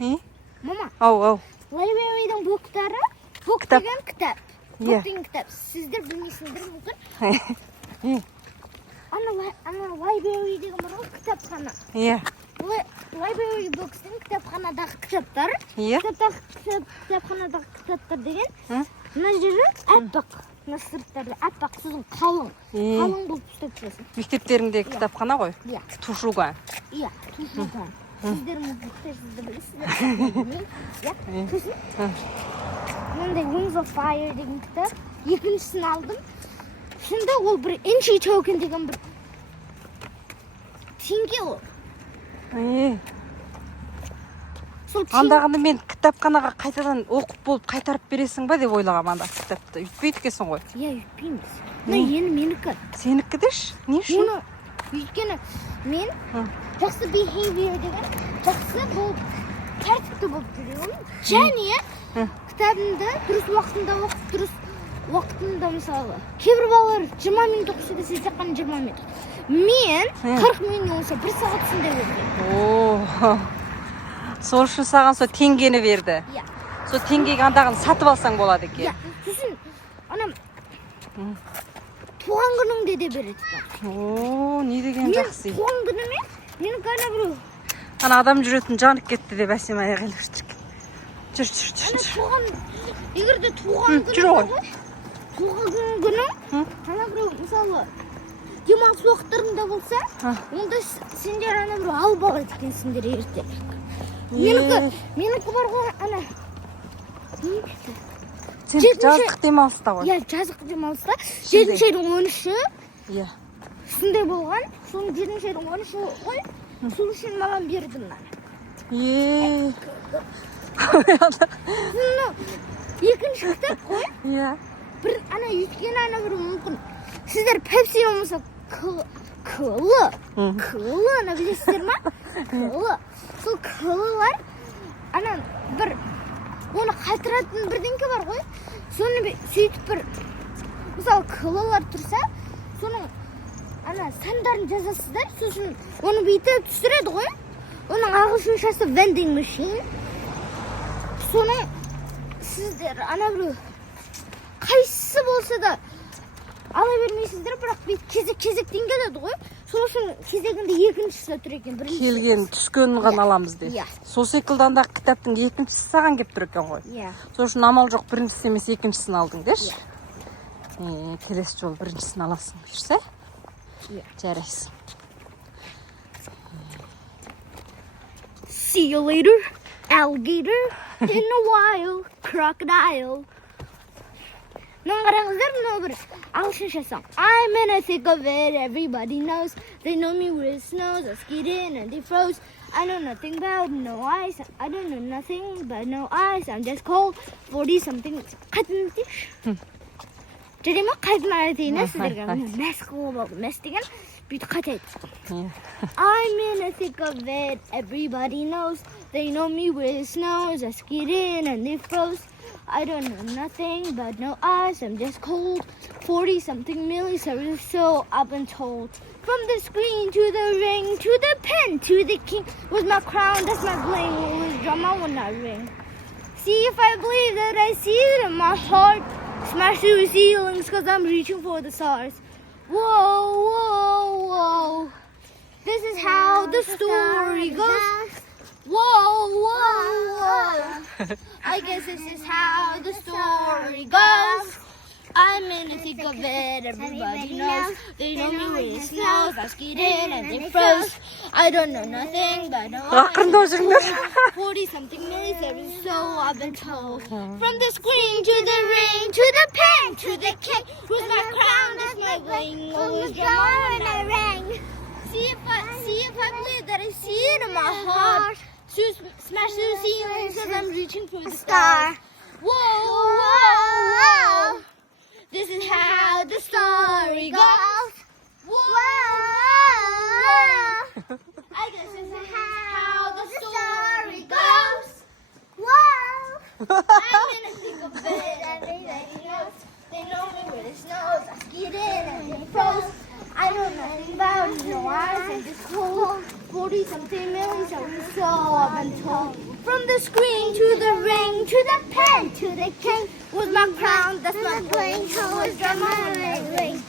Мама. Ау. Лайбрарийдің боктары. Бок деген кітап. Бок деген кітап. Сіздер білмейсіңдер мүмкін. Ана лайбрарий деген бар ғой, кітапхана. Library books деген кітапханадағы кітаптар. Кітапханадағы кітаптар деген мына жері аппақ. Мына сырттарда аппақ, сосын қалың болып ұстап тұрасың. Мектептеріңдегі кітапхана ғой? Тушуган. Тушуган. Сіздер білесіздер. Сосын мынандай Wings of Fire деген кітап. Екіншісін алдым. Шында ол бір Inchi Token деген бір теңге ол. Андағыны мен кітапханаға қайтадан оқып болып қайтарып бересің ба деп ойлағам анда кітапты. Үйтпейді екенсің ғой. Үйтпейміз. Енді менікі. Сенікі деш? Не үшін? Өйткені мен жақсы behavior деген жақсы болып, тәртіпті болып жүремін. Және кітабымды дұрыс уақытында оқып, дұрыс уақытында мысалы. Кейбір балалар 20 минут оқыса да сіз қана 20 минут. Мен 40 минут болса 1 сағат ішінде бердім. Сол үшін саған сол теңгені берді. Сол теңгеге андағын сатып алсаң болады екен. Сосын анам туған күніңде де береді. Не деген жақсы. Мен туған күніме менің ғана біреу. Ана адам жүретін жанып кетті деп әсем аяқ еліктіріп. Жүр. Егер де туған күнім ана біреу мысалы демалыс уақыттарында болса, онда сендер ана біреу алып алады екенсіңдер ертелік. Менікі бар ғой ана. Сен жаздық демалыста ғой? Жаздық демалыста. 7-ші айдың 13-і. Сондай болған. Соның 7-ші айдың 13-і ғой. Сол үшін маған берді мынаны. Екінші кітап қой. Ана өйткені ана бір мүмкін. Сіздер пепси болмаса кылы ана білесіздер ма? Кылы. Сол кылылар ана бір оны қатыратын бірдеңке бар ғой. Соны сөйтіп бір мысалы кылылар тұрса, соның ана сандарын жазасыздар. Сосын оны бүйтіп түсіреді ғой. Оның ағылшыншасы vending machine. Соның сіздер ана біреу қайсысы болса да ала бермейсіздер, бірақ кезектен келеді ғой. Сол үшін кезегінде екіншісі тұр екен. Келген, түскенін ғана аламыз де. Сол секілді андағы кітаптың екіншісі саған кеп тұр екен ғой. Сол үшін амал жоқ, біріншісі емес екіншісін алдың деші. Келесі жол біріншісін аласың бұйырса. Жарайсың. See you later, alligator, in a while, crocodile. Мынаны қараңыздар, мынау бір ағылшынша саң. I'm in a thick of it, everybody knows. They know me where it snows, I skied in and they froze. I know nothing about no ice, I don't know nothing but no ice. I'm just cold, 40-something. Қайтын дейш? Жарай ма? Қайтын айтайын сіздерге. Мәс қылып алды. Мәс деген бүйтіп қайтайды. I'm in a thick of it, everybody knows. They know me where it snows, I skied in and they froze. I don't know nothing but no ice, I'm just cold. 40-something milliseconds, so I've been told. From the screen to the ring, to the pen, to the king. With my crown, that's my bling. With drama when I ring. See if I believe that I see it in my heart. Smash through the ceilings, cause I'm reaching for the stars. Whoa. This is how the story goes. Whoa. I guess this is how the story goes. I'm in the thick of it, everybody knows. They know me where it snows, I skied in and they froze. I don't know nothing but no ice. 40-something milliseconds, so I've been told. From the screen to the ring, to the pen, to the king. With my crown, that's my bling. Always drama when I rang. See if I believe that I see it in my heart. Smash through the ceilings as I'm reaching for the stars. Whoa. This is how the story goes. Whoa. I guess this is how the story goes. Whoa. I'm in a thick of it, everybody knows. They know me where it snows. I skied in and they froze. I know nothing about it, no ice, I'm just cold. 40-something milliseconds, so I've been told. From the screen to the ring, to the pen, to the king, was my crown, that's my bling, how was drum my ring.